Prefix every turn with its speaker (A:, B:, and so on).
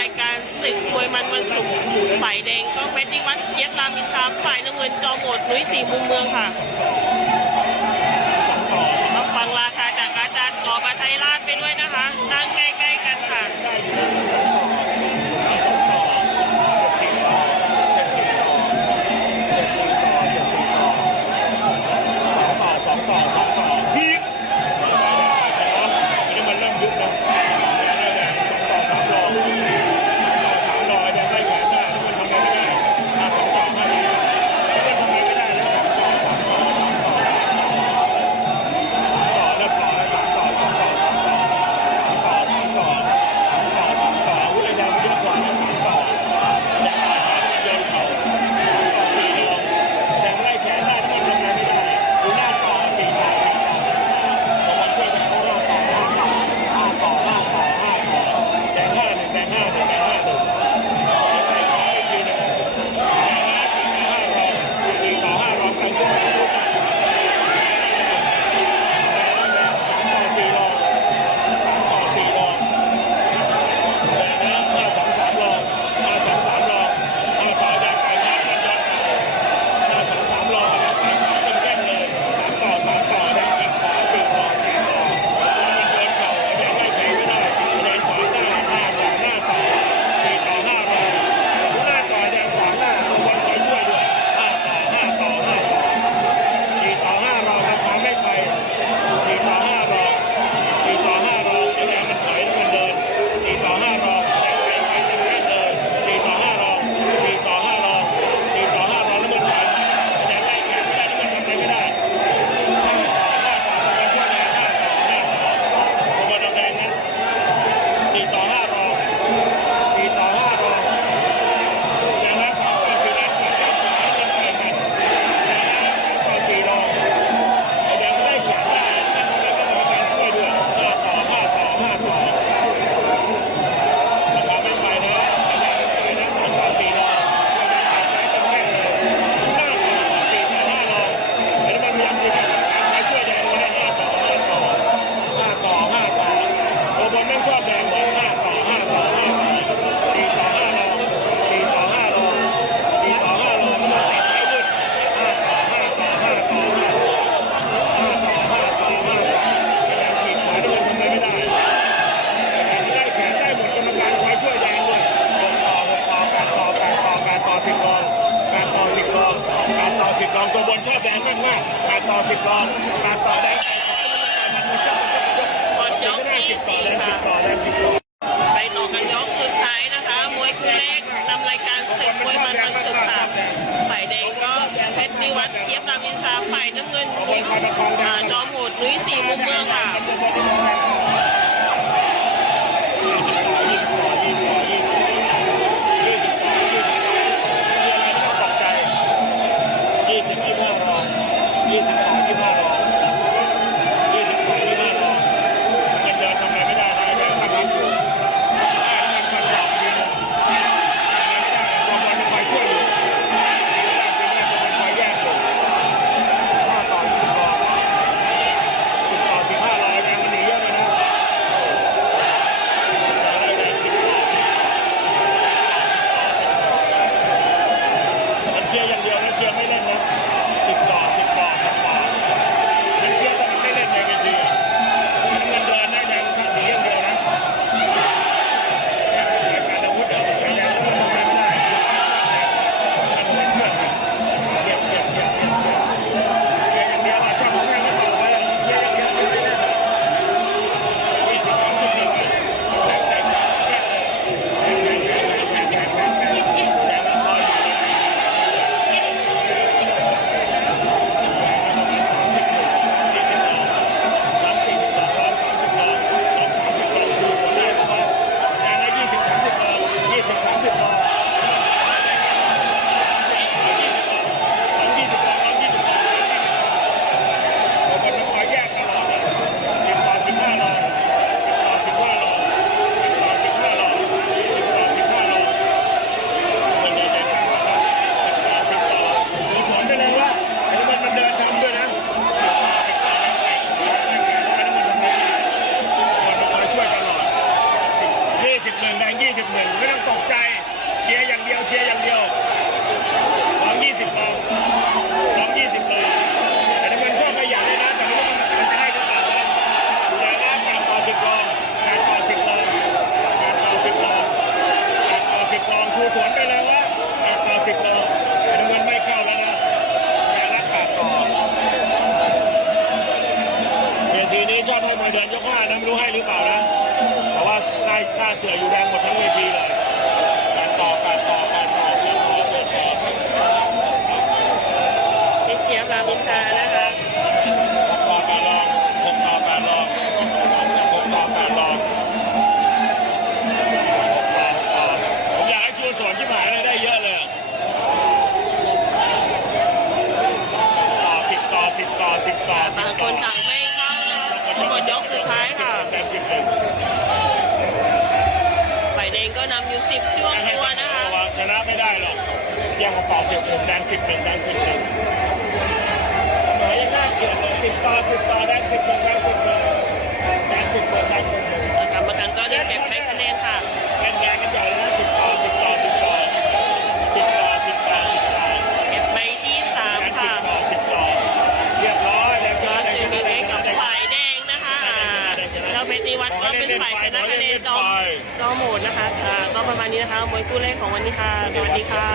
A: รายการศึกมวยมันวันศุกร์ฝ่ายแดงก็เพชรนิวัฒเย็บรามินทามฝ่ายน้ำเงินจอมโหดนุ้ยสี่มุมเมืองค่ะ ชอบแดงมากๆการ
B: ต่อสิบรอตัดต่อแด้มันต่อมันยกมันยกมันยกไม่ได้สิบต่อแดงสิบต่อแดงสิบต่อ
A: ไปต่อกันยกสุดท้ายนะคะ มวยคู่แรกนำรายการศึกม
C: วยมันมันสุดค่ะ
A: ฝ่ายแดงก็เพชรนิวัฒน์เกียบรามินทราฝ่ายน้ำเงิ
C: นจอมโหดนุ้ยสี่มุมเมืองค่ะ
A: เสือ
C: อยู่แดงหมดทั้งเว
A: ทีเลย เที่ยงของต่อสิบหนึ่งแดงสิบหนึ่งแดงสิบหนึ่งหน่วยหน้าเกียรติสิบต่อสิบต่อแดงสิบหนึ่งแดงสิบหนึ่งแดงสิบหนึ่งแดงสิบหนึ่ง
C: กรรมการก็ได้เก็บไปคะแนนค่ะ โหมดนะคะก็ประมาณนี้นะคะมวยคู่แรกของวันนี้ค่ะสวัสดีค่ะ